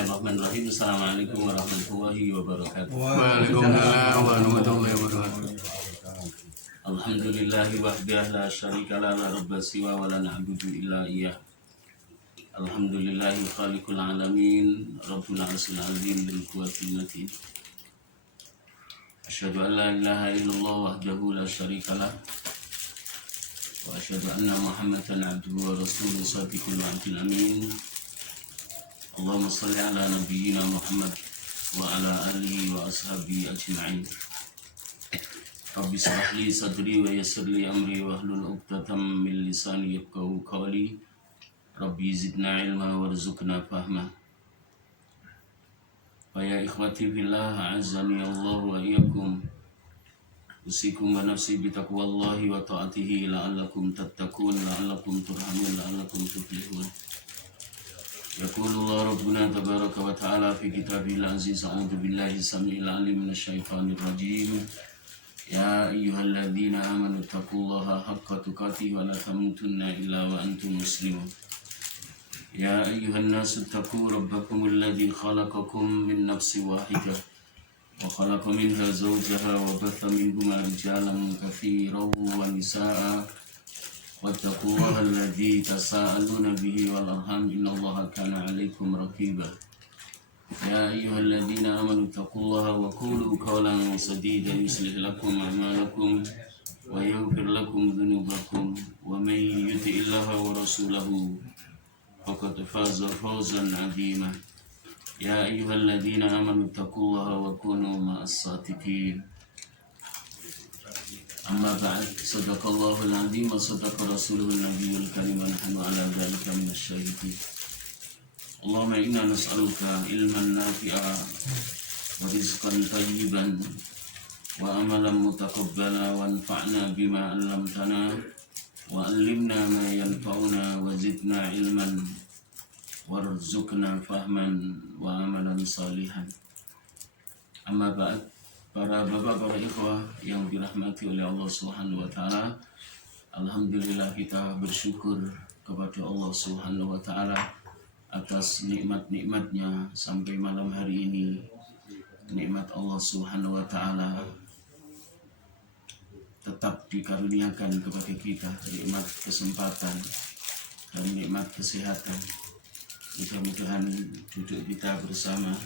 Bismillahirrahmanirrahim. Assalamualaikum warahmatullahi wabarakatuh. Waalaikumsalam warahmatullahi wabarakatuh. Alhamdulillahi wahdah la syarika la rabba siwa wa la na'budu illa iyyah. Alhamdulillahi khaliqul alamin, rabbul arsyil azim bil quwwatil matin. Asyhadu an la ilaha illallah wahdahu la syarika lah. Wa asyhadu anna Muhammadan abduhu wa rasuluhu shadiqul wa'dil amin. Allahumma salli ala nabiyyina Muhammad wa ala alihi wa ashabihi ajma'in. Rabbi shrah li sadri wa yassir li amri wa hlul 'uqdatam min lisani yafqahu qawli. Rabbi zidna ilma warzuqna fahma. Wa ya ikhwati fillah, a'azzani Allah wa iyyakum. Usikum wa nafsi bi taqwallahi wa ta'atihi la'allakum tattaqun, la'allakum turhamun, la'allakum tuflihun. Yaqulullah Rabbuna tabaraka wa ta'ala fi kitabihil aziz. A'udzu billahi samii'il 'aliim minasyaitonir rajiim. Ya ayyuhalladzina amanu taqullaha haqqa tuqatih wa la tamutunna illa wa antum muslimun. Ya ayyuhan nasu taqu rabbakumul ladzi khalaqakum min nafsin wahidah wa khalaqa minha zawjaha wa batha minhuma rijalan katsiran wa nisaa'a. Wattaqullaha alladzi tasaaluna bihi wal arham, innallaha kana 'alaikum raqiba. Ya ayyuhalladzina amanu taqullaha wa qulu qawlan sadida yuslih lakum a'malakum wa yaghfir lakum dhunubakum wa may yuti'illaha wa rasulahu faqad faza fawzan 'azima. Ya ayyuhalladzina amanu taqullaha wa kunu ma'as sadiqin. Amma ba'd, sadaqallahul 'azim wa sadaqa rasuluhun nabiyyul karim wa nahnu 'ala dzalika minasyahidin. Allahumma inna nas'aluka ilman nafi'a wa rizqan thayyiban wa amalan mutaqabbala wa anfa'na bima 'allamtana wa 'allimna ma yanfa'una wa zidna ilman warzuqna fahman wa amalan salihan. Amma ba'd, para bapak, para ikhwah yang dirahmati oleh Allah Subhanahu wa taala, alhamdulillah kita bersyukur kepada Allah Subhanahu wa taala atas nikmat-nikmatnya sampai malam hari ini. Nikmat Allah Subhanahu wa taala tetap dikaruniakan kepada kita, nikmat kesempatan dan nikmat kesehatan. Mudah-mudahan duduk kita bersama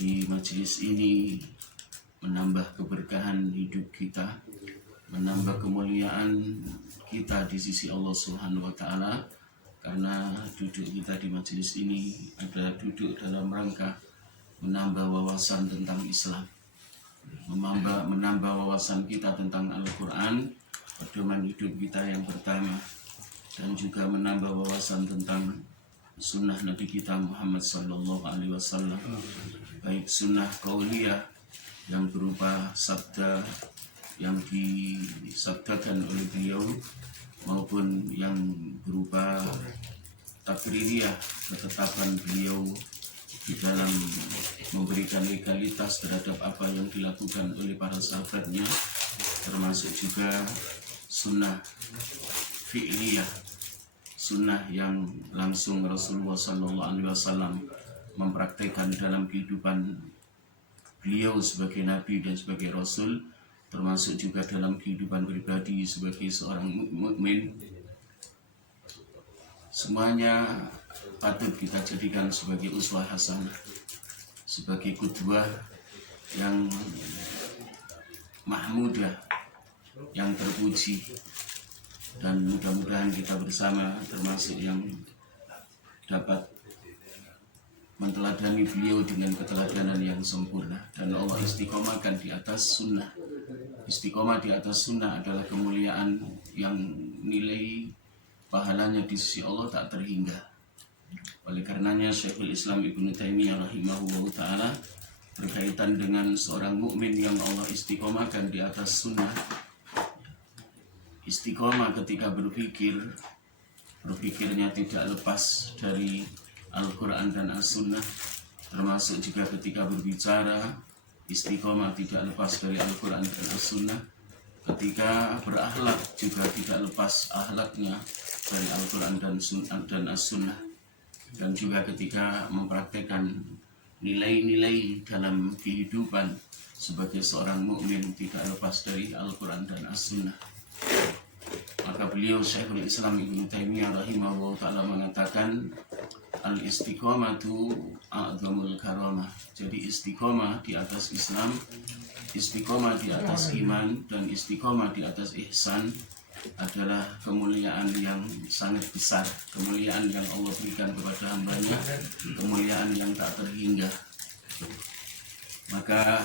di majelis ini menambah keberkahan hidup kita, menambah kemuliaan kita di sisi Allah Subhanahu wa taala, karena duduk kita di majelis ini adalah duduk dalam rangka menambah wawasan tentang Islam, menambah wawasan kita tentang Al-Quran, pedoman hidup kita yang pertama, dan juga menambah wawasan tentang sunnah Nabi kita Muhammad sallallahu alaihi wasallam, baik sunnah qauliyah yang berupa sabda yang disabdakan oleh beliau maupun yang berupa takririyah, ketetapan beliau di dalam memberikan legalitas terhadap apa yang dilakukan oleh para sahabatnya, termasuk juga sunnah fi'liyah, sunnah yang langsung Rasulullah SAW mempraktekkan dalam kehidupan beliau sebagai Nabi dan sebagai Rasul, termasuk juga dalam kehidupan pribadi sebagai seorang mukmin. Semuanya patut kita jadikan sebagai uswah hasanah, sebagai qudwah yang mahmudah, yang terpuji. Dan mudah-mudahan kita bersama termasuk yang dapat menteladani beliau dengan keteladanan yang sempurna. Dan Allah istiqomahkan di atas sunnah. Istiqomah di atas sunnah adalah kemuliaan yang nilai pahalanya di sisi Allah tak terhingga. Oleh karenanya Syekhul Islam Ibnu Taimiyah rahimahullah ta'ala berkaitan dengan seorang mukmin yang Allah istiqomahkan di atas sunnah. Istiqomah ketika berpikirnya tidak lepas dari Al-Quran dan As-Sunnah, termasuk juga ketika berbicara, istiqomah tidak lepas dari Al-Quran dan As-Sunnah. Ketika berakhlak juga tidak lepas akhlaknya dari Al-Quran dan As-Sunnah. dan juga ketika mempraktekkan nilai-nilai dalam kehidupan sebagai seorang mukmin tidak lepas dari Al-Quran dan As-Sunnah. Maka beliau Syekhul Islam Ibnu Taimiyah rahimahullah ta'ala mengatakan al-istiqomatu a'zamul karamah. Jadi istiqomah di atas Islam, istiqomah di atas iman, dan istiqomah di atas ihsan adalah kemuliaan yang sangat besar, kemuliaan yang Allah berikan kepada hambanya, kemuliaan yang tak terhingga. Maka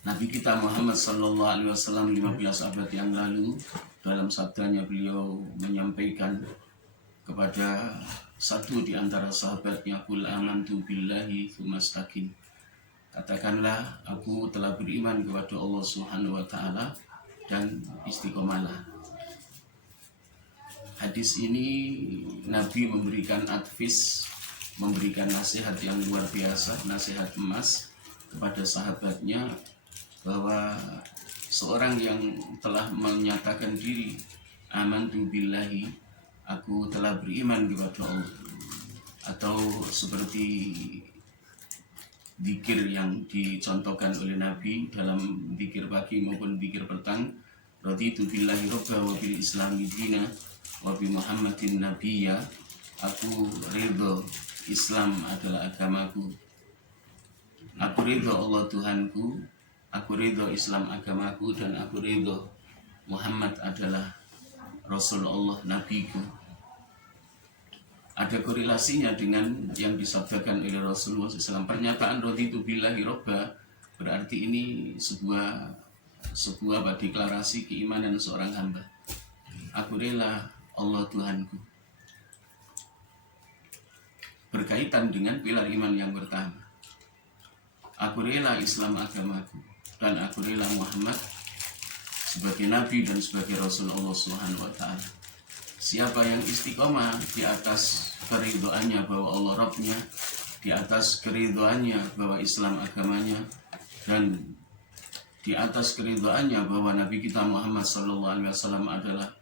Nabi kita Muhammad sallallahu alaihi wasallam 15 abad yang lalu dalam sabdanya beliau menyampaikan kepada satu di antara sahabatnya, qul amantu billahi tsumastaqim. Katakanlah, aku telah beriman kepada Allah Subhanahu wa taala dan istiqomalah. Hadis ini Nabi memberikan advis, memberikan nasihat yang luar biasa, nasihat emas kepada sahabatnya, bahwa seorang yang telah menyatakan diri amantu billahi, aku telah beriman kepada Allah, atau seperti zikir yang dicontohkan oleh Nabi dalam zikir pagi maupun zikir petang, raditu billahi robba wa bil islami dina wa bi muhammadin nabiyya, aku ridho Islam adalah agamaku, aku ridho Allah Tuhanku, aku ridho Islam agamaku, dan aku ridho Muhammad adalah Rasul Allah, Nabiku. Ada korelasinya dengan yang disabdakan oleh Rasulullah SAW. Pernyataan raditu billahi robba berarti ini sebuah deklarasi keimanan seorang hamba. Aku rela Allah Tuhanku. Berkaitan dengan pilar iman yang pertama. Aku rela Islam agamaku, dan aku rela Muhammad sebagai Nabi dan sebagai Rasul Allah Subhanahu wa ta'ala. Siapa yang istiqomah di atas keridhoannya bahwa Allah Rabbnya, di atas keridhoannya bahwa Islam agamanya, dan di atas keridhoannya bahwa Nabi kita Muhammad SAW adalah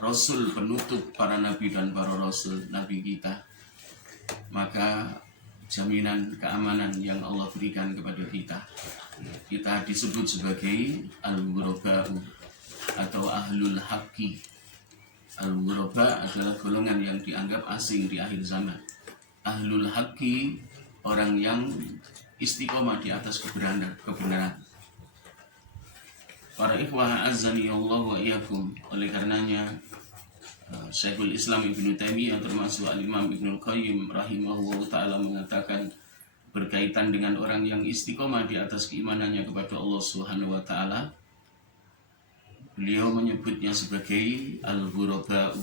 Rasul penutup para Nabi dan para Rasul Nabi kita, maka jaminan keamanan yang Allah berikan kepada kita disebut sebagai al-ghuraba'u atau ahlul haqqi. Al-ghuraba adalah golongan yang dianggap asing di akhir zaman. Ahlul haqqi, orang yang istiqomah di atas kebenaran. Para ikhwah azani Allah wa iyyakum. Oleh karenanya Syekhul Islam Ibnu Taimiyah termasuk Al-Imam Ibnu Qayyim rahimahullah ta'ala mengatakan berkaitan dengan orang yang istiqomah di atas keimanannya kepada Allah Subhanahu wa ta'ala, beliau menyebutnya sebagai al-ghuraba'u.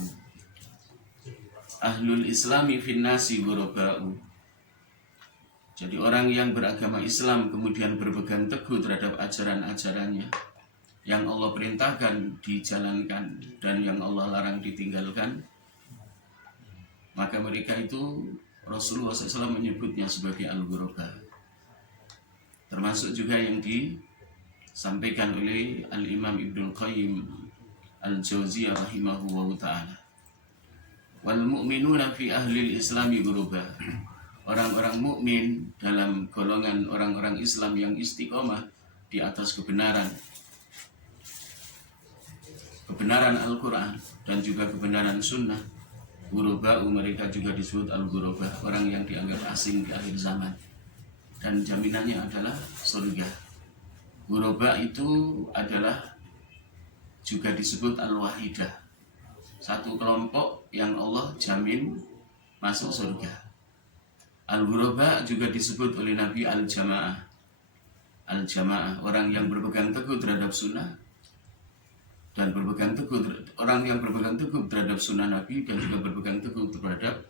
Ahlul Islami finnasi ghuraba'u. Jadi orang yang beragama Islam kemudian berpegang teguh terhadap ajaran-ajarannya, yang Allah perintahkan dijalankan dan yang Allah larang ditinggalkan, maka mereka itu Rasulullah SAW menyebutnya sebagai al-ghuraba. Termasuk juga yang disampaikan oleh Al-Imam Ibnu Qayyim Al-Jauziyah rahimahullah ta'ala. Wal mu'minuna fi ahli islami ghuraba. Orang-orang mukmin dalam golongan orang-orang Islam yang istiqomah di atas kebenaran Al-Quran dan juga kebenaran Sunnah, ghuraba'u, mereka juga disebut al-ghuraba, orang yang dianggap asing di akhir zaman, dan jaminannya adalah surga. Ghuraba itu adalah juga disebut al-wahidah, satu kelompok yang Allah jamin masuk surga. Al-ghuraba juga disebut oleh Nabi al-jamaah. Al-jamaah, orang yang berpegang teguh terhadap sunnah dan orang yang berpegang teguh terhadap sunnah Nabi dan juga berpegang teguh terhadap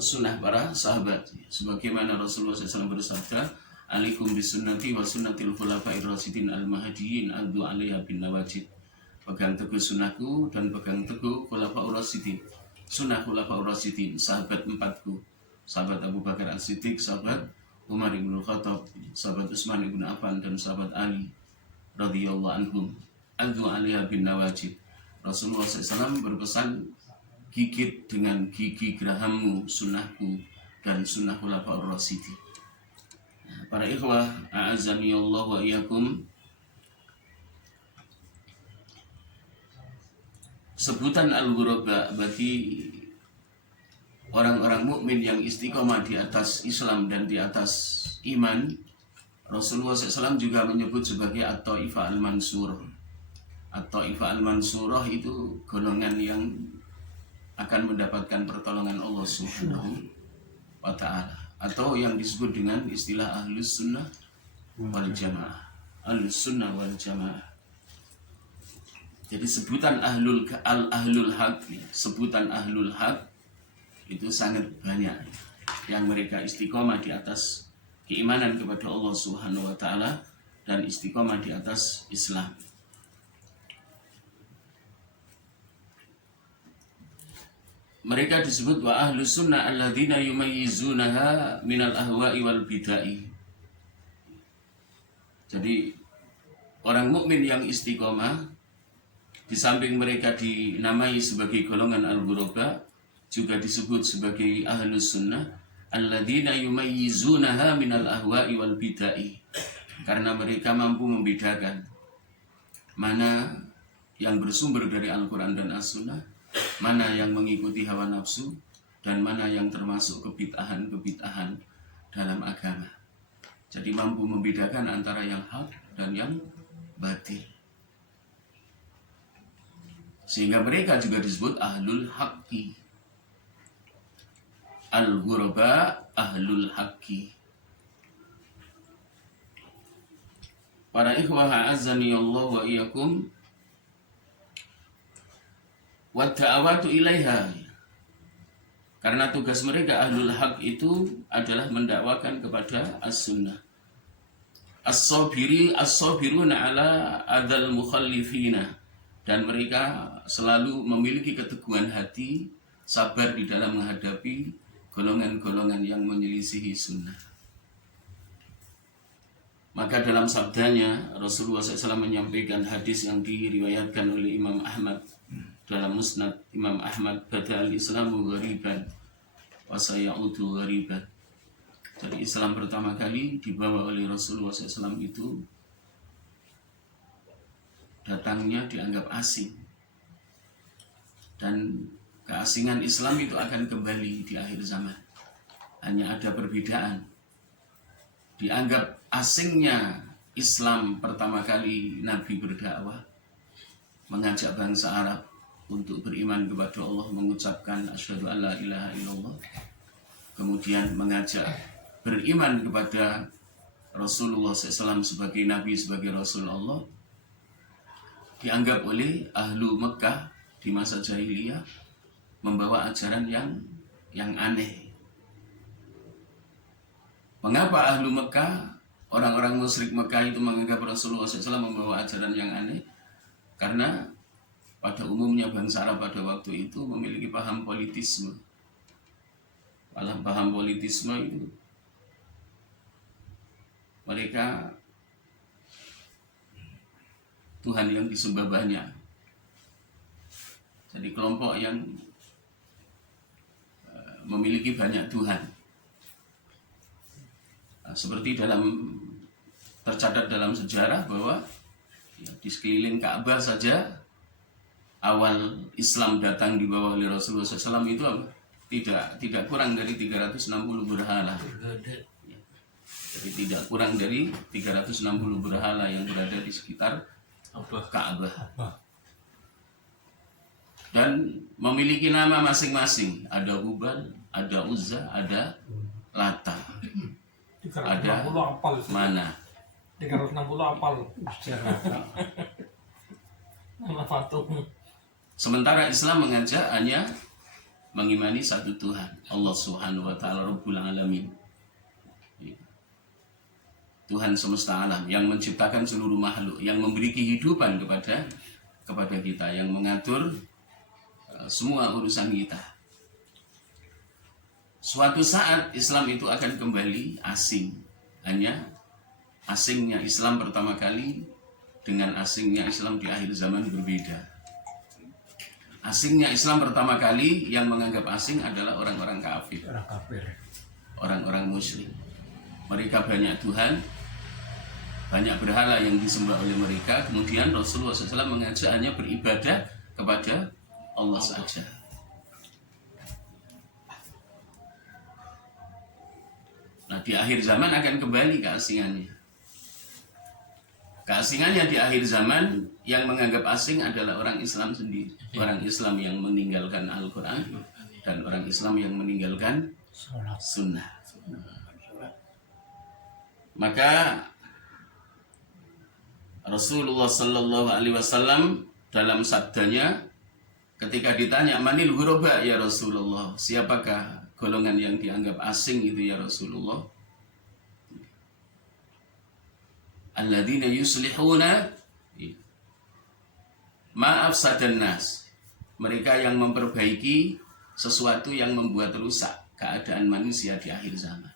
sunnah para sahabat. Sebagaimana Rasulullah SAW bersabda, alaikum bisunnati wa sunnatil khulafa'ir rasyidin al-mahdiyyin addu 'alaiha bin nawajid. Pegang teguh sunnahku dan pegang teguh khulafa'ur rasyidin, sunnah khulafa'ur rasyidin, sahabat empatku, sahabat Abu Bakar As-Siddiq, sahabat Umar ibn Khattab, sahabat Utsman ibn Affan, dan sahabat Ali radhiyallahu anhum. Addu 'alaiha bin nawajid. Rasulullah SAW berpesan gigit dengan gigi gerahammu sunnahku dan sunnah khulafaur rasyidin. Para ikhwah, a'azzani Allah wa iyyakum. Sebutan al-ghuraba bagi orang-orang mukmin yang istiqomah di atas Islam dan di atas iman, Rasulullah SAW juga menyebut sebagai at-taifah al-mansurah. At-taifah al-mansurah itu golongan yang akan mendapatkan pertolongan Allah Subhanahu wa ta'ala, atau yang disebut dengan istilah ahlus sunnah wal jamaah. Ahlus sunnah wal jamaah. Jadi sebutan ahlul haq, sebutan ahlul haq itu sangat banyak yang mereka istiqomah di atas keimanan kepada Allah Subhanahu wa taala dan istiqomah di atas Islam. Mereka disebut wa ahlus sunnah alladzina yumayyizunaha minal ahwa'i wal bid'ah. Jadi orang mukmin yang istiqomah, di samping mereka dinamai sebagai golongan al-ghuraba, juga disebut sebagai ahlus sunnah alladzina yumayyizunaha minal ahwa'i wal bid'ah, karena mereka mampu membedakan mana yang bersumber dari Al-Quran dan As-Sunnah, mana yang mengikuti hawa nafsu, dan mana yang termasuk kebid'ahan dalam agama. Jadi mampu membedakan antara yang hak dan yang batil. Sehingga mereka juga disebut ahlul haqqi. Al-ghuraba ahlul haqqi. Para ikhwah a'azzani Allah wa iyyakum. Wa ta'awatu ilaiha. Karena tugas mereka ahlul haq itu adalah mendakwakan kepada as-sunnah. As-sabiruna ala adzal mukhallifina. Dan mereka selalu memiliki keteguhan hati, sabar di dalam menghadapi golongan-golongan yang menyelisihi sunnah. Maka dalam sabdanya Rasulullah SAW menyampaikan hadis yang diriwayatkan oleh Imam Ahmad dalam Musnad Imam Ahmad, "Bada al-Islamu ghariban wa sayaudu ghariban." Jadi Islam pertama kali dibawa oleh Rasulullah SAW itu datangnya dianggap asing, dan keasingan Islam itu akan kembali di akhir zaman. Hanya ada perbedaan. Dianggap asingnya Islam pertama kali Nabi berdakwah, mengajak bangsa Arab untuk beriman kepada Allah, mengucapkan asyhadu an la ilaha illallah, kemudian mengajak beriman kepada Rasulullah SAW sebagai Nabi, sebagai Rasul Allah. Dianggap oleh ahlu Mekah di masa jahiliyah membawa ajaran yang aneh. Mengapa ahlu Mekah, orang-orang musyrik Mekah itu menganggap Rasulullah SAW membawa ajaran yang aneh? Karena pada umumnya bangsa Arab pada waktu itu memiliki paham politisme. Paham politisme itu mereka Tuhan yang disembah banyak. Jadi kelompok yang memiliki banyak Tuhan. Seperti tercatat dalam sejarah bahwa di sekeliling Ka'bah saja awal Islam datang dibawa oleh Rasulullah SAW itu apa? Tidak kurang dari 360 berhala. Jadi tidak kurang dari 360 berhala yang berada di sekitar Ka'bah. Dan memiliki nama masing-masing. Ada Hubal, ada Uzza, ada Lata. Ada mana? 360 apal nama patung. Sementara Islam mengajak hanya mengimani satu Tuhan, Allah Subhanahu wa taala Rabbul Alamin. Tuhan semesta alam yang menciptakan seluruh makhluk, yang memberi kehidupan kepada kita, yang mengatur semua urusan kita. Suatu saat Islam itu akan kembali asing. Hanya asingnya Islam pertama kali dengan asingnya Islam di akhir zaman berbeda. Asingnya Islam pertama kali yang menganggap asing adalah orang-orang kafir, Orang kafir. orang-orang musyrik. Mereka banyak Tuhan, banyak berhala yang disembah oleh mereka. Kemudian Rasulullah SAW mengajak hanya beribadah kepada Allah saja. Nah, di akhir zaman akan kembali keasingannya. Keasingannya di akhir zaman yang menganggap asing adalah orang Islam sendiri. Orang Islam yang meninggalkan Al-Quran dan orang Islam yang meninggalkan sunnah. Maka Rasulullah Sallallahu Alaihi Wasallam dalam sabdanya ketika ditanya manil ghuraba ya Rasulullah, siapakah golongan yang dianggap asing itu ya Rasulullah? Alladzina yuslihuna ma afsadan nas, mereka yang memperbaiki sesuatu yang membuat rusak keadaan manusia di akhir zaman.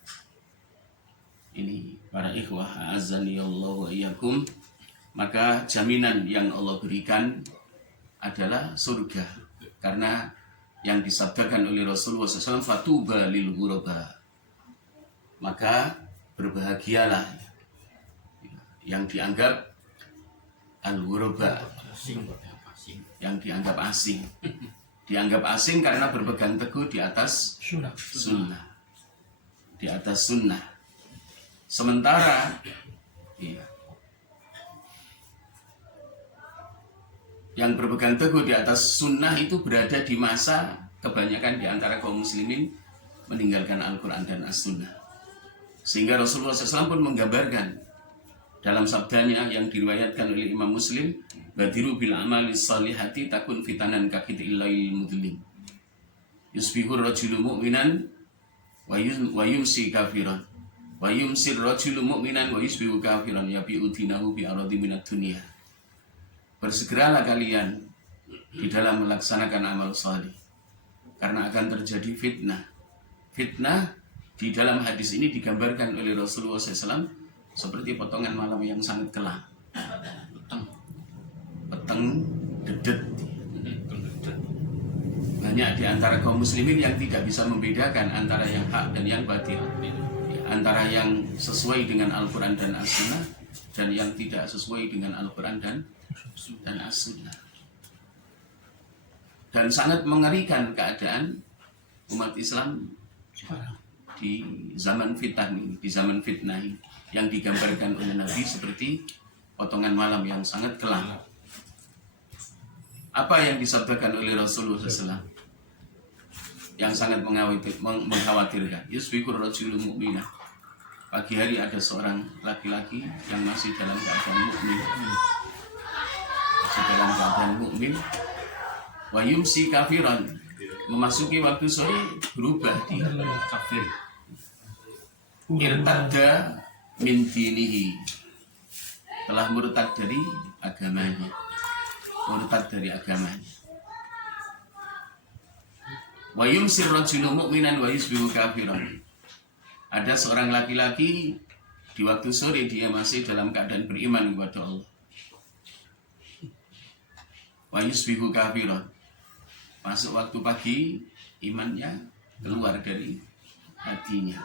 Ini para ikhwah azani Allah wa iyyakum, maka jaminan yang Allah berikan adalah surga, karena yang disabdakan oleh Rasulullah SAW, fatuba lil ghuraba, maka berbahagialah yang dianggap al-ghuraba, yang dianggap asing. Dianggap asing karena berpegang teguh di atas sunnah. Di atas sunnah. Sementara yang berpegang teguh di atas sunnah itu berada di masa kebanyakan di antara kaum muslimin meninggalkan Al-Quran dan As-Sunnah. Sehingga Rasulullah SAW pun menggambarkan dalam sabdanya yang diriwayatkan oleh Imam Muslim, badiru bil amali salihati takun fitanan kakit illail mudlim, yusbihur rajulu mu'minan wa yumsi kafiran, wa yumsir rajulu mu'minan wa yusbihu kafiran, yabi'u dinahu bi aradi minat dunia. Bersegeralah kalian di dalam melaksanakan amal salih, karena akan terjadi fitnah. Fitnah di dalam hadis ini digambarkan oleh Rasulullah SAW seperti potongan malam yang sangat kelam. Peteng, dedet. Banyak di antara kaum muslimin yang tidak bisa membedakan antara yang hak dan yang batil, antara yang sesuai dengan Al-Quran dan As-Sunnah dan yang tidak sesuai dengan Al-Quran dan As-Sunnah. Dan sangat mengerikan keadaan umat Islam di zaman fitnah ini, di zaman fitnah ini, yang digambarkan oleh Nabi seperti potongan malam yang sangat kelam. Apa yang disabdakan oleh Rasulullah SAW yang sangat mengkhawatirkan? Yusbiqur rajulul mu'minah. Pagi hari ada seorang laki-laki yang masih dalam keadaan mukmin, dalam keadaan mukmin, wa yumsi kafiran, memasuki waktu sore berubah dia kafir. Irtadda min dinihi, telah murtad dari agamanya, murtad dari agamanya. Wa yumsir rajulu mu'minan wa yusbihu kafiran. Ada seorang laki-laki di waktu sore dia masih dalam keadaan beriman kepada Allah. Wa yusbihu kafiran. Masuk waktu pagi imannya keluar dari hatinya.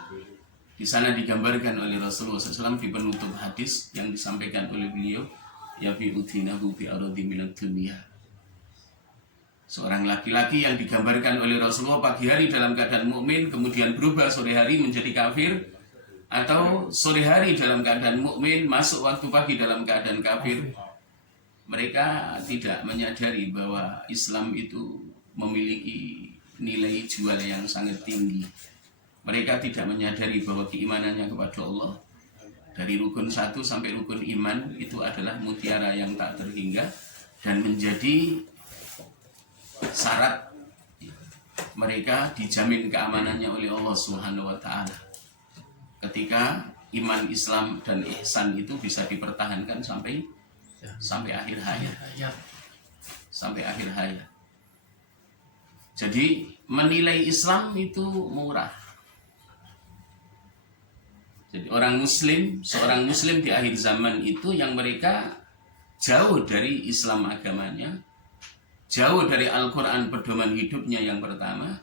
Di sana digambarkan oleh Rasulullah SAW di penutup hadis yang disampaikan oleh beliau, ya bi udhinahu bi aradi minad dunya. Seorang laki-laki yang digambarkan oleh Rasulullah pagi hari dalam keadaan mukmin, kemudian berubah sore hari menjadi kafir, atau sore hari dalam keadaan mukmin, masuk waktu pagi dalam keadaan kafir. Mereka tidak menyadari bahwa Islam itu memiliki nilai jual yang sangat tinggi. Mereka tidak menyadari bahwa keimanannya kepada Allah dari rukun 1 sampai rukun iman itu adalah mutiara yang tak terhingga dan menjadi syarat mereka dijamin keamanannya oleh Allah Subhanahu wa taala. Ketika iman, Islam dan ihsan itu bisa dipertahankan sampai akhir hayat. Sampai akhir hayat. Jadi menilai Islam itu murah. Jadi seorang muslim di akhir zaman itu yang mereka jauh dari Islam agamanya, jauh dari Al-Quran pedoman hidupnya yang pertama,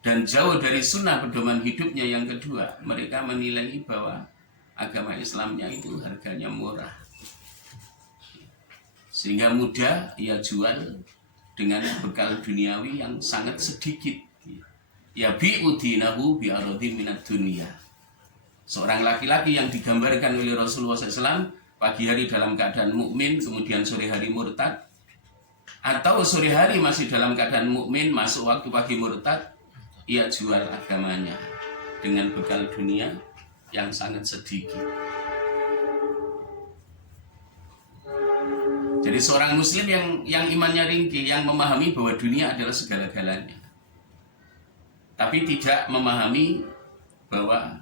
dan jauh dari sunnah pedoman hidupnya yang kedua, mereka menilai bahwa agama Islamnya itu harganya murah, sehingga mudah ia jual dengan bekal duniawi yang sangat sedikit. Ya bi'udinahu bi'aradhi minat dunia. Seorang laki-laki yang digambarkan oleh Rasulullah SAW pagi hari dalam keadaan mukmin, kemudian sore hari murtad, atau sore hari masih dalam keadaan mukmin, masuk waktu pagi murtad, ia jual agamanya dengan bekal dunia yang sangat sedikit. Jadi seorang muslim yang imannya ringkih, yang memahami bahwa dunia adalah segala-galanya, tapi tidak memahami bahwa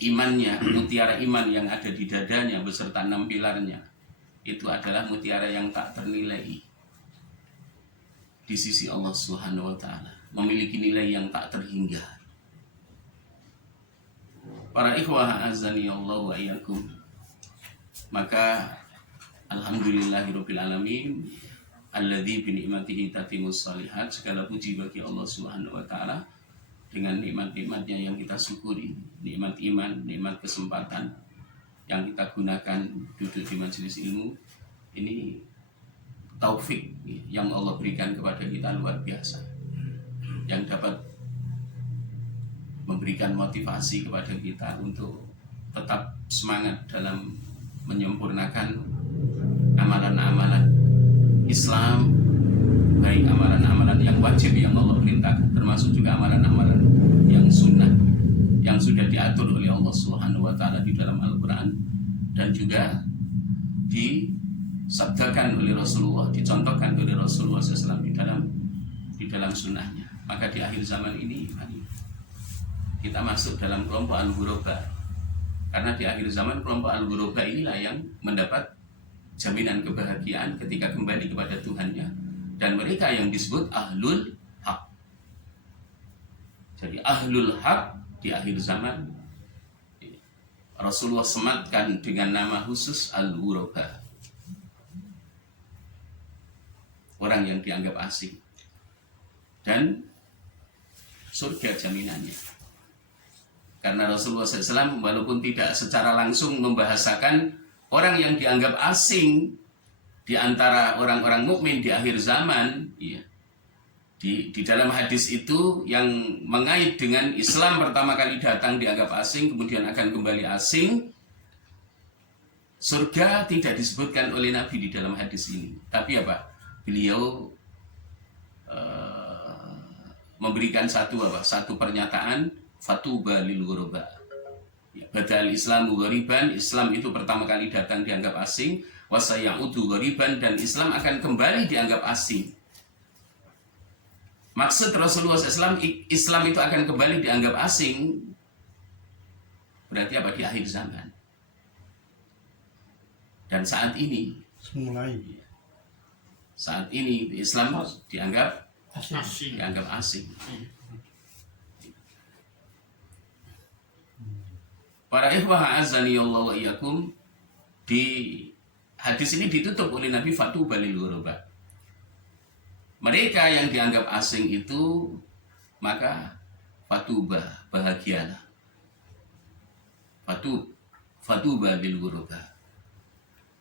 imannya, mutiara iman yang ada di dadanya beserta 6 pilarnya, itu adalah mutiara yang tak ternilai di sisi Allah Subhanahu wa Ta'ala, memiliki nilai yang tak terhingga. Para ikhwah azani Allah wa iyyakum, maka alhamdulillahirabbil alamin alladzi bi ni'matihi tatimmus shalihat, segala puji bagi Allah Subhanahu wa Ta'ala dengan nikmat-nikmatnya yang kita syukuri, nikmat iman, nikmat kesempatan yang kita gunakan duduk di majelis ilmu ini, taufik yang Allah berikan kepada kita luar biasa, yang dapat memberikan motivasi kepada kita untuk tetap semangat dalam menyempurnakan amalan-amalan Islam, baik amalan-amalan yang wajib yang Allah perintahkan, termasuk juga amalan-amalan yang sunnah yang sudah diatur oleh Allah Subhanahu wa Ta'ala di dalam Al-Quran, dan juga disabdakan oleh Rasulullah, dicontohkan oleh Rasulullah SAW di dalam sunnahnya. Maka di akhir zaman ini kita masuk dalam kelompok Al-Ghuraba, karena di akhir zaman kelompok Al-Ghuraba inilah yang mendapat jaminan kebahagiaan ketika kembali kepada Tuhannya, dan mereka yang disebut Ahlul Haq. Jadi Ahlul Haq di akhir zaman Rasulullah sematkan dengan nama khusus Al-Ghuraba, orang yang dianggap asing, dan surga jaminannya. Karena Rasulullah SAW walaupun tidak secara langsung membahasakan orang yang dianggap asing di antara orang-orang mukmin di akhir zaman, ya, di dalam hadis itu yang mengait dengan Islam pertama kali datang dianggap asing, kemudian akan kembali asing, surga tidak disebutkan oleh Nabi di dalam hadis ini. Tapi apa? Beliau memberikan satu pernyataan, fatuba lil ghuraba. Ya, badal Islamu ghariban, Islam itu pertama kali datang dianggap asing, wasayaudu ghariban, dan Islam akan kembali dianggap asing. Maksud Rasulullah SAW, Islam itu akan kembali dianggap asing, berarti apa? Di akhir zaman. Dan saat ini Islam dianggap asing. Para ikhwah azani Allah wa iyyakum, di hadis ini ditutup oleh Nabi fatuba lil ghuraba. Mereka yang dianggap asing itu, maka fatuba, bahagialah. Fatuba lil ghuraba.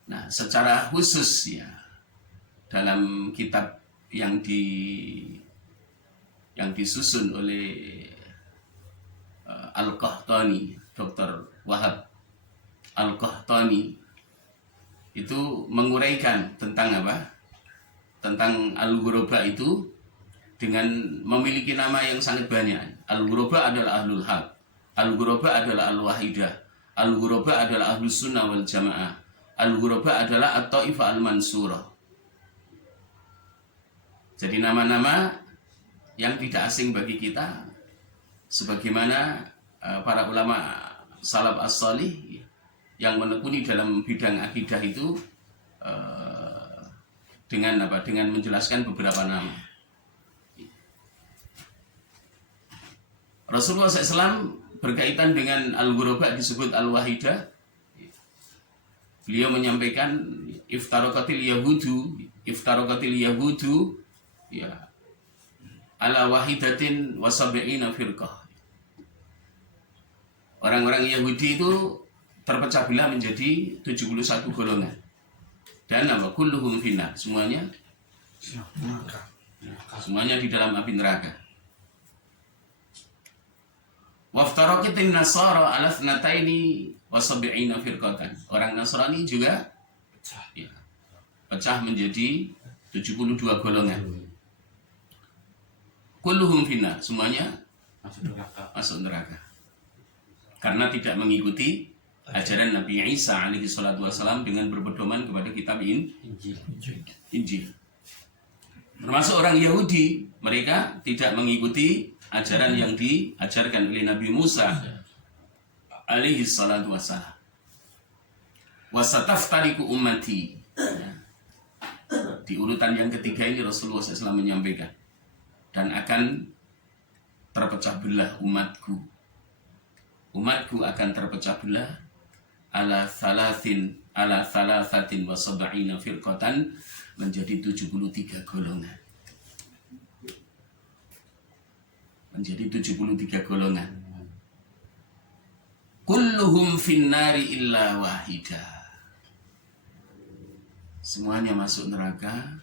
Nah, secara khusus ya, dalam kitab yang disusun oleh Al-Qahtani, Dr. Wahab Al-Qahtani, itu menguraikan tentang apa? Tentang Al-Ghuraba itu dengan memiliki nama yang sangat banyak. Al-Ghuraba adalah Ahlul Haq, Al-Ghuraba adalah Al-Wahidah, Al-Ghuraba adalah Ahlus Sunnah wal Jamaah, Al-Ghuraba adalah At-Taifah Al-Mansurah. Jadi nama-nama yang tidak asing bagi kita, sebagaimana para ulama salaf as-salih yang menekuni dalam bidang akidah itu dengan menjelaskan beberapa nama. Rasulullah SAW berkaitan dengan Al-Ghuraba disebut Al-Wahidah. Beliau menyampaikan iftaraqatil yahudu iftaraqatil yahudu ya ala wahidatin wa sab'ina firqah. Orang-orang Yahudi itu terpecah belah menjadi 71 golongan. Dan apa? Kulluhum finnar, semuanya di dalam api neraka. Waftaraqatin nasara ala thnataini wa sab'ina firqatan. Orang Nasrani juga ya, pecah menjadi 72 golongan. Kulluhum finnar, semuanya masuk neraka. Karena tidak mengikuti ajaran Nabi Isa alaihi salatu wassalam dengan berpedoman kepada kitab Injil. Termasuk orang Yahudi, mereka tidak mengikuti ajaran yang diajarkan oleh Nabi Musa alaihi salatu wassalam. Wasataftariqu ummati. Di urutan yang ketiga ini Rasulullah SAW menyampaikan, dan akan terpecah belah umatku. Umatku akan terpecah belah ala thalathatin wa sab'ina firqatan, menjadi 73 golongan. Menjadi 73 golongan. Kulluhum finnari illa wahidah. Semuanya masuk neraka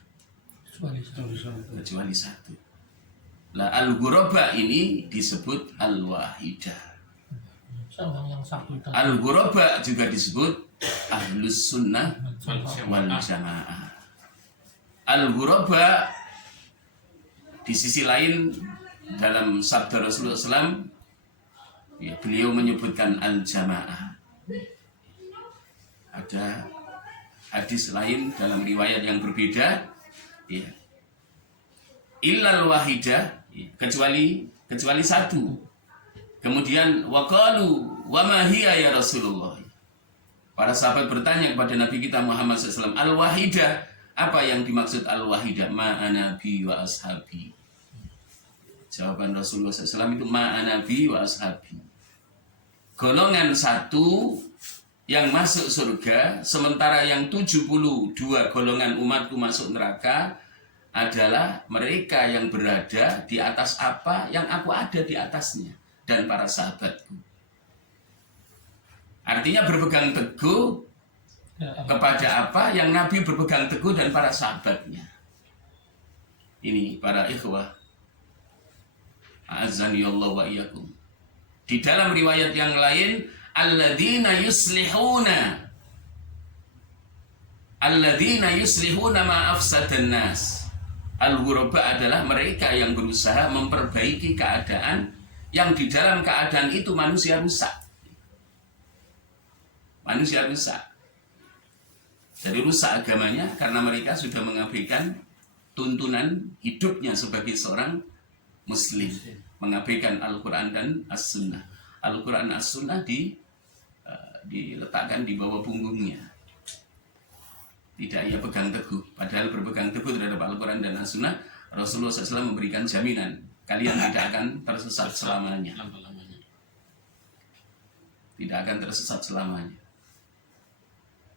kecuali satu. Lah al-ghuraba ini disebut al-wahidah. Yang satu itu. Al-ghuraba juga disebut ahlus sunnah wal jamaah. Al-ghuraba di sisi lain dalam sabda Rasulullah SAW, ya, beliau menyebutkan al-jamaah. Ada hadis lain dalam riwayat yang berbeda, ya, illal wahidah, ya, kecuali satu. Kemudian waqalu wa ma hiya ya Rasulullah. Para sahabat bertanya kepada Nabi kita Muhammad SAW, al-wahidah, apa yang dimaksud al-wahidah? Ma'ana bi wa ashabi. Jawaban Rasulullah SAW itu ma'ana bi wa ashabi. Golongan satu yang masuk surga, sementara yang 72 golongan umatku masuk neraka adalah mereka yang berada di atas apa yang aku ada di atasnya, dan para sahabatku. Artinya berpegang teguh kepada apa yang Nabi berpegang teguh dan para sahabatnya. Ini para ikhwah, a'azzani Allah wa iyyakum. Di dalam riwayat yang lain, alladzina yuslihuna ma afsadan nas. Al-ghuraba adalah mereka yang berusaha memperbaiki keadaan yang di dalam keadaan itu manusia rusak. Manusia rusak. Jadi rusak agamanya karena mereka sudah mengabaikan tuntunan hidupnya sebagai seorang Muslim, mengabaikan Al-Quran dan As-Sunnah. Al-Quran dan As-Sunnah diletakkan di bawah punggungnya. Tidak ia pegang teguh. Padahal berpegang teguh terhadap Al-Quran dan As-Sunnah, Rasulullah SAW memberikan jaminan, kalian tidak akan tersesat selamanya. Tidak akan tersesat selamanya.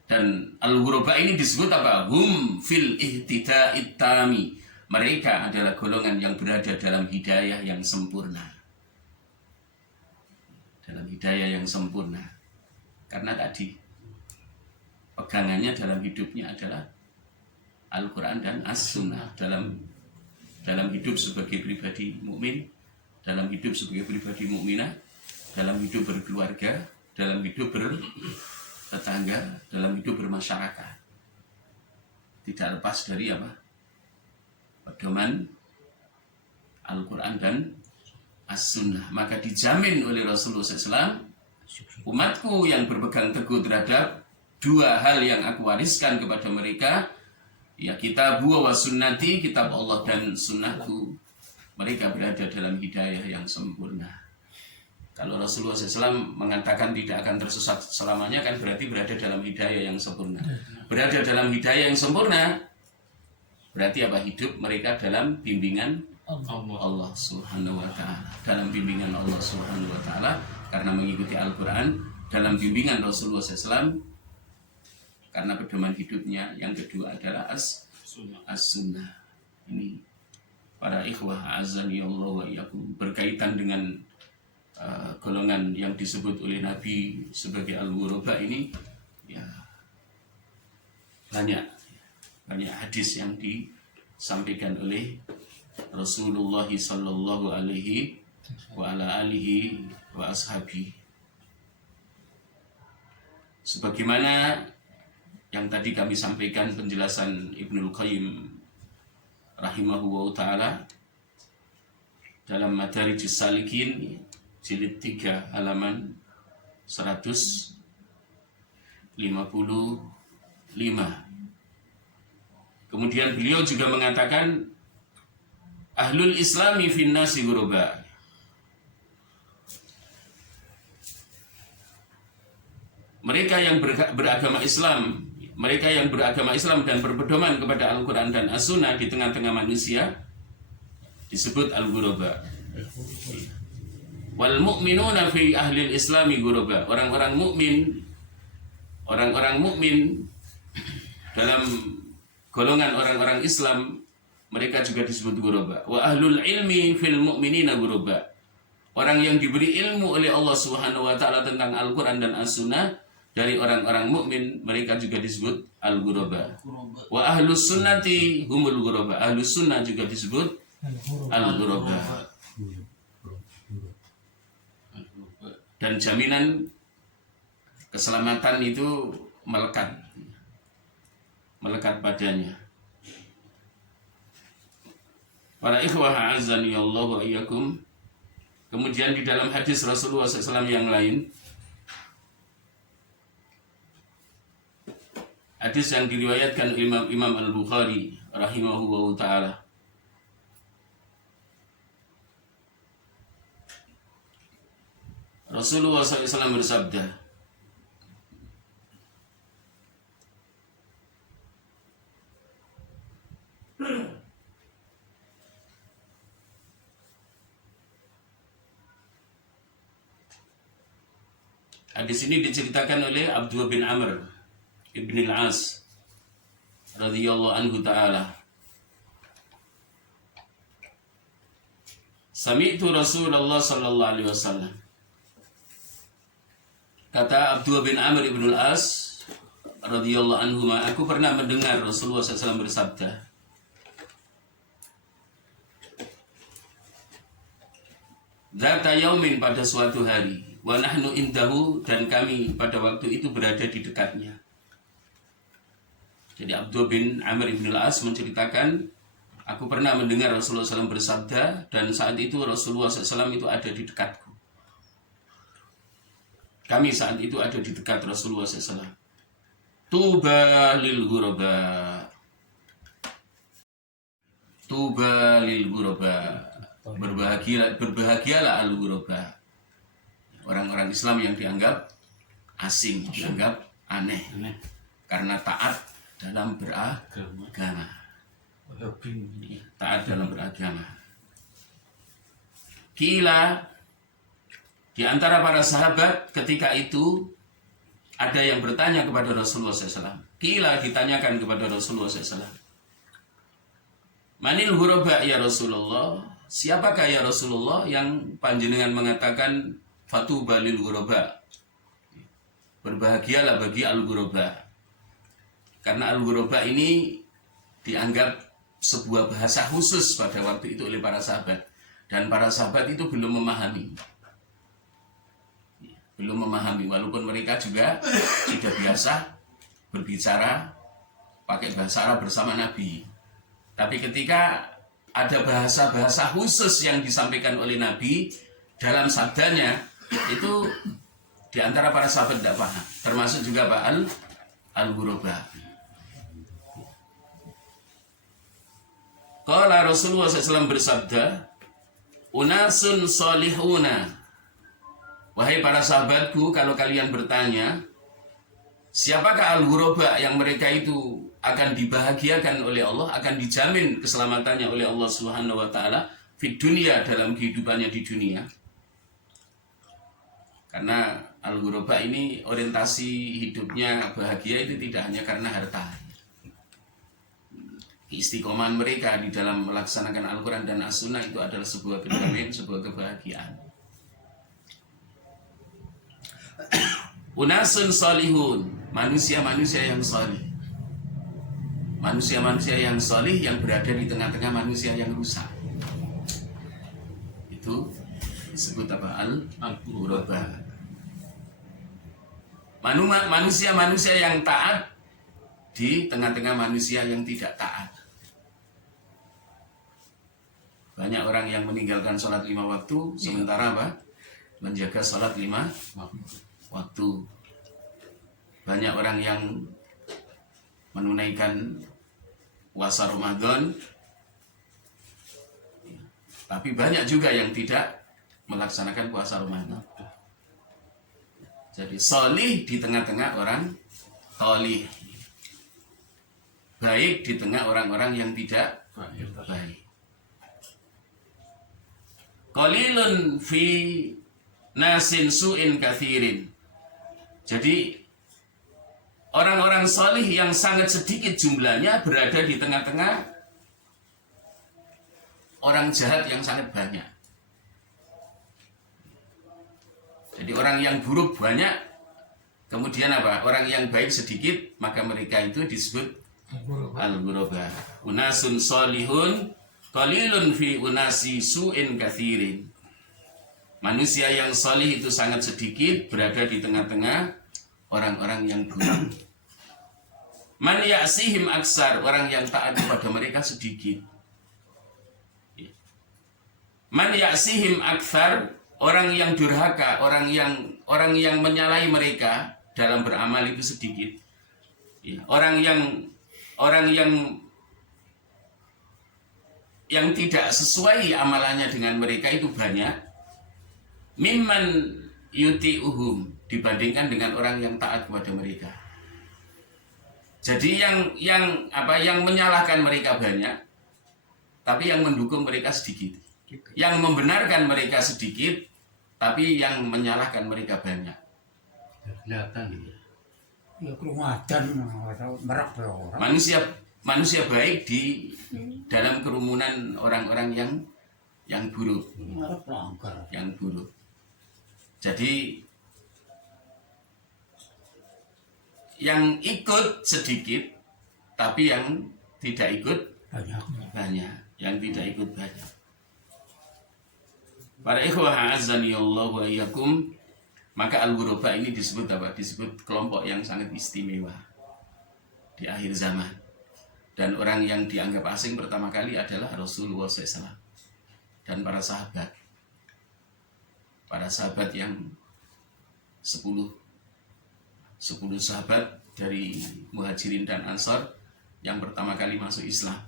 Dan al-ghuraba ini disebut apa? Hum fil ihtida'it tami. Mereka adalah golongan yang berada dalam hidayah yang sempurna. Dalam hidayah yang sempurna. Karena tadi pegangannya dalam hidupnya adalah Al-Quran dan As-Sunnah. Dalam hidup sebagai pribadi mukmin, dalam hidup sebagai pribadi mukminah, dalam hidup berkeluarga, dalam hidup bertetangga, dalam hidup bermasyarakat. Tidak lepas dari apa? Pedoman Al-Quran dan As-Sunnah. Maka dijamin oleh Rasulullah SAW, umatku yang berpegang teguh terhadap dua hal yang aku wariskan kepada mereka, ya kitab wa sunnati, kitab Allah dan sunnahku, mereka berada dalam hidayah yang sempurna. Kalau Rasulullah SAW mengatakan tidak akan tersesat selamanya, kan berarti berada dalam hidayah yang sempurna. Berada dalam hidayah yang sempurna berarti apa? Hidup mereka dalam bimbingan Allah Subhanahu wa Ta'ala. Dalam bimbingan Allah Subhanahu wa Ta'ala karena mengikuti Al-Quran, dalam bimbingan Rasulullah SAW karena pedoman hidupnya. Yang kedua adalah as-sunnah. Ini para ikhwah azani Allah wa iyyakum berkaitan dengan golongan yang disebut oleh Nabi sebagai al-ghuraba ini, ya banyak hadis yang disampaikan oleh Rasulullah sallallahu alaihi wa ala alihi wa ashabi. Sebagaimana yang tadi kami sampaikan penjelasan Ibnul Qayyim rahimahullah ta'ala dalam Madarijus Salikin jilid 3 halaman 155. Kemudian beliau juga mengatakan ahlul islami finnasi ghuraba. Mereka yang beragama Islam, mereka yang beragama Islam dan berpedoman kepada Al-Quran dan As-Sunnah di tengah-tengah manusia disebut al-ghuraba. Wal mu'minuna fi ahli islami ghuraba. Orang-orang mukmin dalam golongan orang-orang Islam mereka juga disebut ghuraba. Wa ahlul ilmi fil mu'minina ghuraba. Orang yang diberi ilmu oleh Allah Subhanahu wa taala tentang Al-Quran dan As-Sunnah dari orang-orang mukmin mereka juga disebut al-ghuraba. Wa ahlus sunnati humul ghuraba. Ahlus sunnah juga disebut al-ghuraba. Dan jaminan keselamatan itu melekat padanya. Para ikhwah azani Allah wa iyyakum. Kemudian di dalam hadis Rasulullah SAW yang lain, hadis yang diriwayatkan Imam Al-Bukhari rahimahullah ta'ala, Rasulullah SAW bersabda, hadis ini diceritakan oleh Abdullah bin Amr ibn al-As radhiyallahu anhu ta'ala. Sami'tu Rasulullah sallallahu alaihi wasallam. Kata Abdullah bin Amr ibn al-As radhiyallahu anhu, aku pernah mendengar Rasulullah SAW bersabda, Dzata yaumin, pada suatu hari, wa nahnu indahu, dan kami pada waktu itu berada di dekatnya. Jadi Abdullah bin Amr ibn al-As menceritakan, aku pernah mendengar Rasulullah SAW bersabda, dan saat itu Rasulullah SAW itu ada di dekatku. Kami saat itu ada di dekat Rasulullah SAW. Tuba lil ghuraba. Tuba lil ghuraba. Berbahagialah al-ghuraba. Orang-orang Islam yang dianggap asing, dianggap aneh. Karena taat dalam beragama. Taat dalam beragama. Kila, di antara para sahabat ketika itu ada yang bertanya kepada Rasulullah SAW. Kila, ditanyakan kepada Rasulullah SAW. Manil ghuraba ya Rasulullah? Siapakah ya Rasulullah yang panjenengan mengatakan fatuba lil ghuraba? Berbahagialah bagi al-ghuraba. Karena al-ghuraba ini dianggap sebuah bahasa khusus pada waktu itu oleh para sahabat. Dan para sahabat itu belum memahami, walaupun mereka juga sudah biasa berbicara pakai bahasa Arab bersama Nabi. Tapi ketika ada bahasa-bahasa khusus yang disampaikan oleh Nabi dalam sabdanya, itu diantara para sahabat tidak paham, termasuk juga Pak al-ghuraba. Qala Rasulullah SAW bersabda, unasun solihuna. Wahai para sahabatku, kalau kalian bertanya, siapakah al-ghuraba yang mereka itu akan dibahagiakan oleh Allah, akan dijamin keselamatannya oleh Allah Subhanahu wa taala di dunia, dalam kehidupannya di dunia. Karena al-ghuraba ini orientasi hidupnya bahagia itu tidak hanya karena harta. Keistiqomahan mereka di dalam melaksanakan Al-Quran dan As-Sunnah itu adalah sebuah kedamaian, sebuah kebahagiaan. Unasun salihun, manusia-manusia yang salih. Manusia-manusia yang salih yang berada di tengah-tengah manusia yang rusak. Itu disebut apa? Al-Ghuraba. Manusia-manusia yang taat di tengah-tengah manusia yang tidak taat. Banyak orang yang meninggalkan sholat 5 waktu, sementara apa? Menjaga sholat 5 waktu. Banyak orang yang menunaikan puasa Ramadan, tapi banyak juga yang tidak melaksanakan puasa Ramadan. Jadi solih di tengah-tengah orang tolih, baik di tengah orang-orang yang tidak baik. Qalilun fi nasin su'in kathirin. Jadi orang-orang solih yang sangat sedikit jumlahnya berada di tengah-tengah orang jahat yang sangat banyak. Jadi orang yang buruk banyak, kemudian apa? Orang yang baik sedikit, maka mereka itu disebut al-ghuraba. Unasun solihun qalilun fi unasi su'in kathirin. Manusia yang solih itu sangat sedikit, berada di tengah-tengah orang-orang yang buruk. Man ya'sihim aksar, orang yang taat kepada mereka sedikit. Man ya'sihim aksar, orang yang durhaka, orang yang menyalahi mereka dalam beramal itu sedikit. Orang yang tidak sesuai amalannya dengan mereka itu banyak. Mimman yuti'uhum, dibandingkan dengan orang yang taat kepada mereka. Jadi yang menyalahkan mereka banyak, tapi yang mendukung mereka sedikit. Yang membenarkan mereka sedikit, tapi yang menyalahkan mereka banyak. Kelihatan. Ya kerumunan merak orang. Manusia baik di dalam kerumunan orang-orang yang buruk. Merak pelanggar. Yang buruk. Jadi yang ikut sedikit, tapi yang tidak ikut banyak. Yang tidak ikut banyak. Para ikhwah azani Allah wa iyyakum, maka al-ghuraba ini disebut apa? Disebut kelompok yang sangat istimewa di akhir zaman. Dan orang yang dianggap asing pertama kali adalah Rasulullah SAW dan para sahabat. Para sahabat yang 10 sahabat dari Muhajirin dan Ansar yang pertama kali masuk Islam,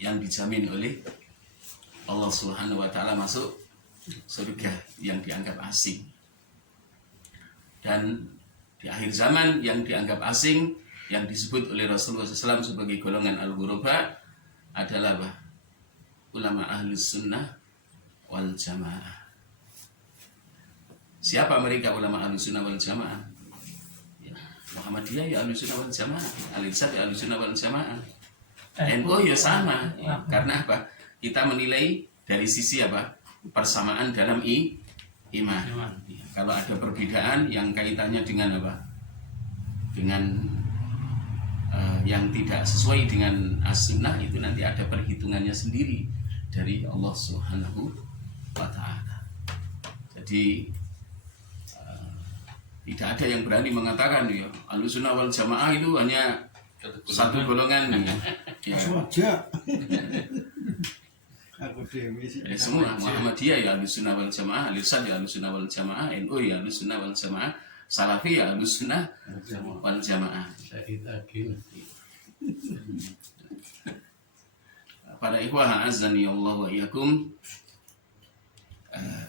yang dijamin oleh Allah Subhanahu wa taala masuk surga, yang dianggap asing. Dan di akhir zaman yang dianggap asing, yang disebut oleh Rasulullah SAW sebagai golongan al-ghuraba adalah apa? Ulama ahlus sunnah wal jamaah. Siapa mereka ulama ahlus sunnah wal jamaah? Ya, Muhammadiyah ya ahlus sunnah wal jamaah, Al-Irsad ya ahlus sunnah wal jamaah, NU ya sama. Karena apa? Kita menilai dari sisi apa? Persamaan dalam iman. Ya, kalau ada perbedaan yang kaitannya dengan apa? Dengan yang tidak sesuai dengan as-sunnah, itu nanti ada perhitungannya sendiri dari Allah Subhanahu wa taala. Jadi tidak ada yang berani mengatakan ya Ahlussunnah wal Jamaah itu hanya satu golongan ya. Saja. Aku ya, semua Muhammadiyah ya Ahlussunnah wal Jamaah, Al-Irsad ya Ahlussunnah wal Jamaah, NU ya Ahlussunnah wal Jamaah, Salafi ya Ahlussunnah wal Jamaah. Para ikhwah azani Allah wa iyyakum,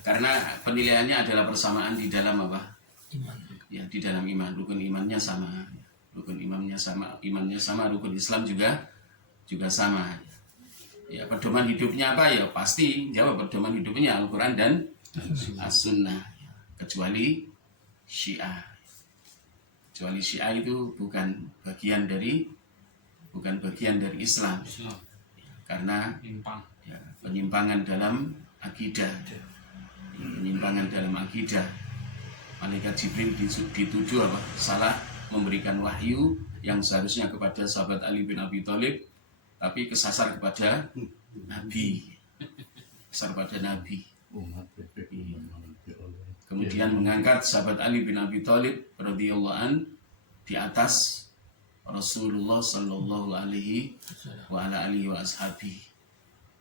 karena penilaiannya adalah persamaan di dalam apa? Iman. Ya, di dalam iman, rukun imannya sama. Rukun imannya sama, rukun Islam juga sama. Ya, pedoman hidupnya apa ya? Pasti jawab pedoman hidupnya Al-Qur'an dan As-Sunnah. Kecuali Syiah. Kecuali Syiah itu bukan bagian dari bukan bagian dari Islam Islam karena timpang. ya, penyimpangan dalam akidah. Penyimpangan dalam akidah. Malaikat Jibril dituduh apa? Salah memberikan wahyu yang seharusnya kepada sahabat Ali bin Abi Thalib, tapi kesasar kepada Nabi. Kesasar pada Nabi. Kemudian mengangkat sahabat Ali bin Abi Thalib radhiyallahu an di atas Rasulullah sallallahu alaihi wa ala alihi wa ashabi.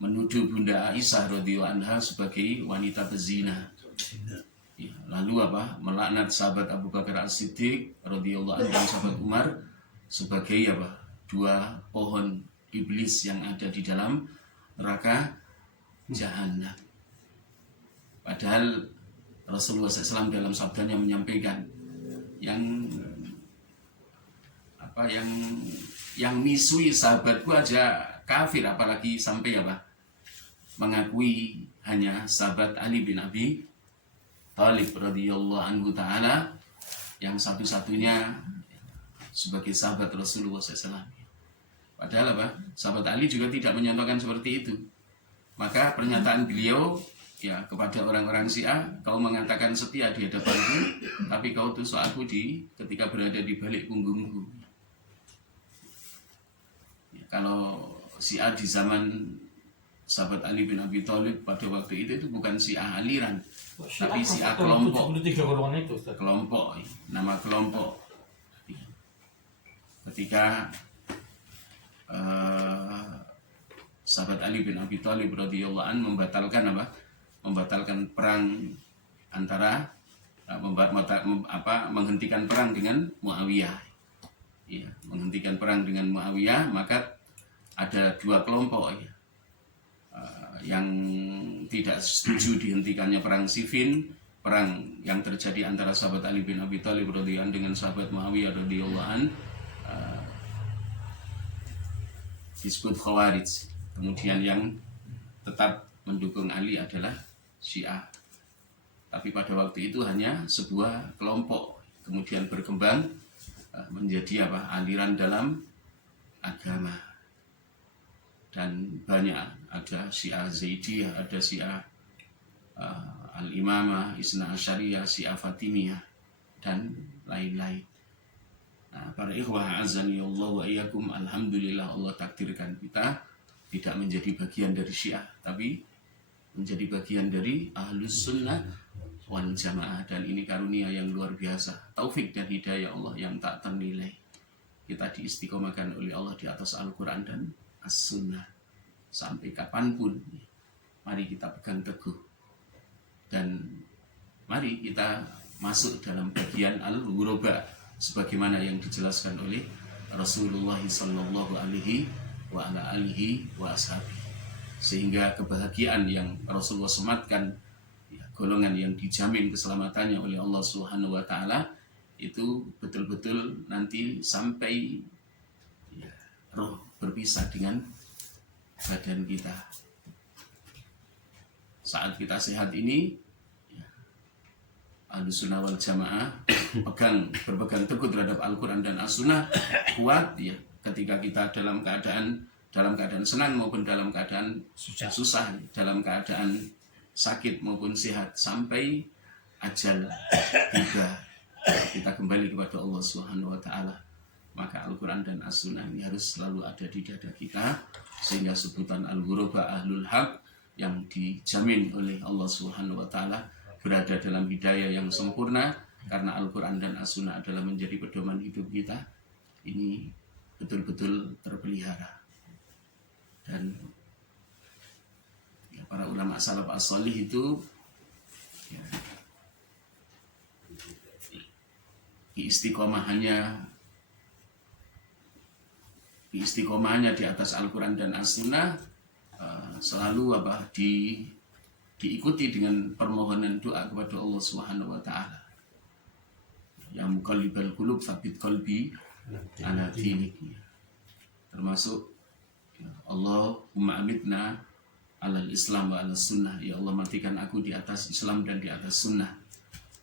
Menuduh Bunda Aisyah radhiyallahu anha sebagai wanita pezina. Ya, lalu apa? Melaknat sahabat Abu Bakar As-Siddiq radhiyallahu anhu dan sahabat Umar sebagai apa? Dua pohon iblis yang ada di dalam neraka Jahanam. Padahal Rasulullah SAW dalam sabdanya menyampaikan yang apa yang misui sahabatku aja kafir, apalagi sampai apa mengakui hanya sahabat Ali bin Abi Thalib radhiyallahu anhu taala yang satu-satunya sebagai sahabat Rasulullah SAW. Padahal apa? Sahabat Ali juga tidak menyatakan seperti itu. Maka pernyataan beliau ya kepada orang-orang Syiah, kau mengatakan setia di hadapanku, tapi kau tusuk aku ketika berada di balik punggungku. Ya, kalau Syiah di zaman sahabat Ali bin Abi Thalib pada waktu itu bukan Syiah aliran, tapi Syiah kelompok. 73 golongan itu, Ustaz. Kelompok, nama kelompok. Ketika sahabat Ali bin Abi Thalib radhiyallahu an membatalkan perang antara menghentikan perang dengan Muawiyah. Ya, menghentikan perang dengan Muawiyah, maka ada dua kelompok ya, yang tidak setuju dihentikannya perang Siffin, perang yang terjadi antara sahabat Ali bin Abi Thalib radhiyallahu an dengan sahabat Muawiyah radhiyallahu an, disebut Khawarij. Kemudian yang tetap mendukung Ali adalah Syiah. Tapi pada waktu itu hanya sebuah kelompok, kemudian berkembang menjadi aliran dalam agama. Dan banyak, ada Syiah Zaidiyah, ada Syiah Al-Imamah, Isna Asyariyah, Syiah Fatimiyah, dan lain-lain. Nah, para ikhwah azani Allah wa iyyakum, alhamdulillah Allah takdirkan kita tidak menjadi bagian dari Syiah, tapi menjadi bagian dari Ahlus Sunnah wal Jamaah. Dan ini karunia yang luar biasa, taufik dan hidayah Allah yang tak ternilai. Kita diistiqomahkan oleh Allah di atas Al-Quran dan As-Sunnah sampai kapanpun. Mari kita pegang teguh dan mari kita masuk dalam bagian Al-Ghuraba sebagaimana yang dijelaskan oleh Rasulullah sallallahu alaihi wa ala alihi wa ashabi. Sehingga kebahagiaan yang Rasulullah sematkan ya, golongan yang dijamin keselamatannya oleh Allah Subhanahu wa taala itu betul-betul nanti sampai ya, roh berpisah dengan badan kita. Saat kita sehat ini ya, Ahlus Sunnah wal Jamaah berpegang teguh terhadap Al-Quran dan As-Sunnah, kuat ya ketika kita dalam keadaan senang maupun dalam keadaan susah, dalam keadaan sakit maupun sehat, sampai ajal tiba kita kembali kepada Allah Subhanahu wa taala. Maka Al-Quran dan As-Sunnah ini harus selalu ada di dada kita, sehingga sebutan Al-Ghuraba Ahlul Haq yang dijamin oleh Allah Subhanahu wa taala berada dalam hidayah yang sempurna, karena Al-Quran dan As-Sunnah adalah menjadi pedoman hidup kita. Ini betul-betul terpelihara. Dan ya, para ulama salaf as-salih itu ya, istiqomahnya di atas Al-Quran dan As-Sunnah selalu diikuti dengan permohonan doa kepada Allah Subhanahu wa taala. Ya muqallibal qulub tsabbit qalbi ala dinik. Termasuk ya, Allahumma amitna alal Islam wa ala sunnah. Ya Allah, matikan aku di atas Islam dan di atas sunnah.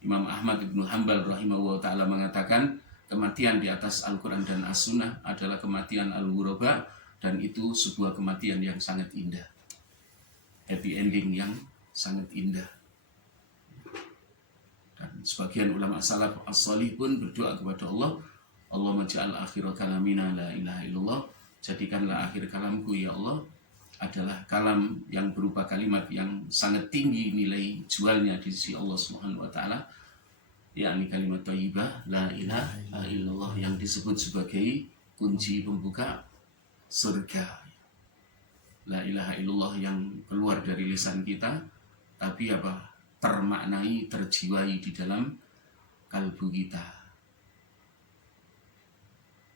Imam Ahmad ibn Hanbal rahimahullah ta'ala mengatakan, kematian di atas Al-Quran dan As-Sunnah adalah kematian al-ghuraba, dan itu sebuah kematian yang sangat indah, happy ending yang sangat indah. Dan sebagian ulama salaf as-salih pun berdoa kepada Allah, Allahumma ja'al akhir kalamina la ilaha illallah, jadikanlah akhir kalamku ya Allah adalah kalam yang berupa kalimat yang sangat tinggi nilai jualnya di sisi Allah Subhanahu wa taala, yakni kalimat thayyibah la ilaha illallah, yang disebut sebagai kunci pembuka surga. La ilaha illallah yang keluar dari lisan kita, tapi termaknai, terjiwai di dalam kalbu kita.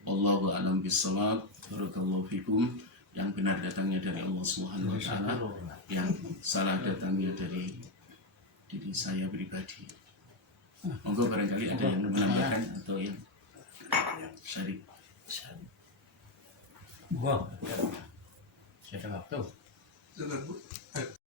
Wallahu a'lam bishawab. Barakallahu fikum. Yang benar datangnya dari Allah Subhanahu wa taala, yang salah datangnya dari diri saya pribadi. Monggo barangkali ada yang menambahkan atau yang syarik. Wah, Saya ada waktu.